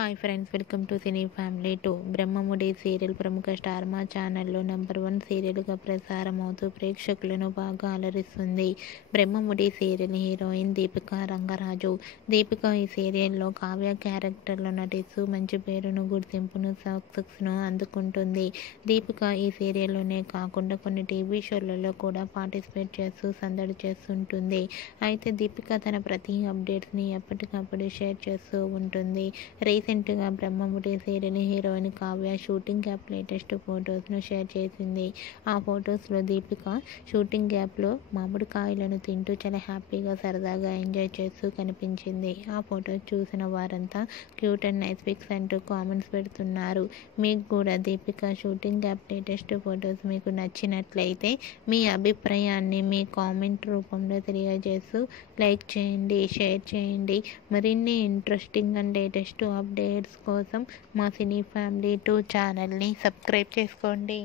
Hi friends, welcome to cine family 2. Brahmamudi serial ప్రముఖ star Maa ఛానల్లో number 1 సీరియల్గా ప్రసారం అవుతూ ప్రేక్షకులను బాగా అలరిస్తుంది. Brahmamudi serial heroine Deepika Rangaraju. దీపిక ఈ సీరియల్లో కావ్య క్యారెక్టర్లో నటిస్తూ మంచి పేరును, గుర్తింపును, సక్సెస్ను అందుకుంటుంది. దీపిక ఈ సీరియల్లోనే కాకుండా కొన్ని టీవీ షోలలో కూడా పార్టిసిపేట్ చేస్తూ సందడి చేస్తుంటుంది. అయితే దీపిక తన ప్రతి అప్డేట్స్ని ఎప్పటికప్పుడు షేర్ చేస్తూ ఉంటుంది. రీసెంట్గా Brahmamudi serial heroine Kavya shooting gap latest ఫొటోస్ను షేర్ చేసింది. ఆ ఫొటోస్లో దీపిక షూటింగ్ గ్యాప్లో మామిడికాయలను తింటూ చాలా హ్యాపీగా, సరదాగా ఎంజాయ్ చేస్తూ కనిపించింది. ఆ ఫొటోస్ చూసిన వారంతా క్యూట్ అండ్ నైస్ పిక్స్ అంటూ కామెంట్స్ పెడుతున్నారు. మీకు కూడా Deepika shooting gap latest photos మీకు నచ్చినట్లయితే మీ అభిప్రాయాన్ని మీ కామెంట్ రూపంలో తెలియజేస్తూ లైక్ చేయండి, షేర్ చేయండి. మరిన్ని ఇంట్రెస్టింగ్ అండ్ లేటెస్ట్ అప్డేట్స్ కోసం మా సినీ ఫ్యామిలీ 2 ఛానల్ని సబ్స్క్రైబ్ చేసుకోండి.